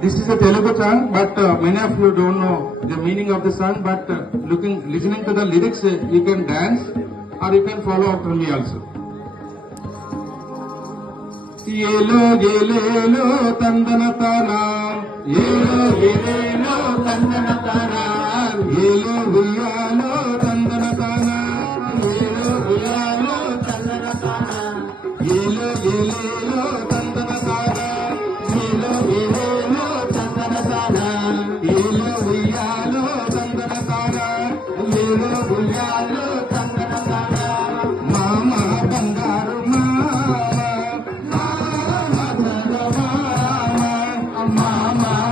This is a Telugu song, but many of you don't know the meaning of the song. But listening to the lyrics, you can dance or you can follow after me also. Yelo yelelo tandana tana, yelo yelelo tandana tana, yelo yelo tandana tana, yelo yelo tandana tana, yelo yelelo tandana tana, yelo yelelo tandana tana, yelo yelo tandana tana, yelo yelo tandana tana, mama bangaru mama. Mama